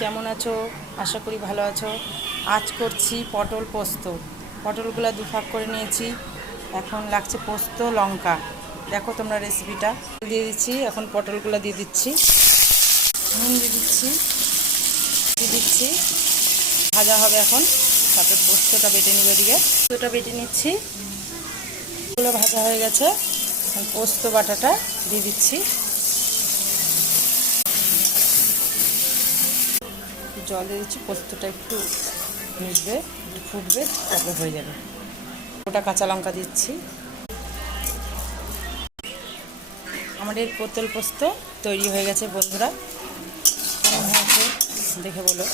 কেমন আছো? আশা করি ভালো আছো। আজ করছি পটল পোস্ত। পটলগুলো দুভাগ করে নিয়েছি, এখন লাগছে পোস্ত লঙ্কা। দেখো তোমরা রেসিপিটা দিয়ে দিচ্ছি। এখন পটলগুলো দিয়ে দিচ্ছি, নুন দিয়ে দিচ্ছি ভাজা হবে এখন। তারপরে পোস্তটা বেটে নিবে, দিকে পোস্তটা বেটে নিচ্ছি। এগুলো ভাজা হয়ে গেছে, পোস্ত বাটাটা দিয়ে দিচ্ছি। জল দিয়ে দিচ্ছি, পোস্তটা একটু মিশবে, একটু ফুটবে, তারপর হয়ে যাবে। ওটা কাঁচা লঙ্কা দিচ্ছি। আমাদের পটল পোস্ত তৈরি হয়ে গেছে বন্ধুরা। কেমন হয়েছে দেখে বলো।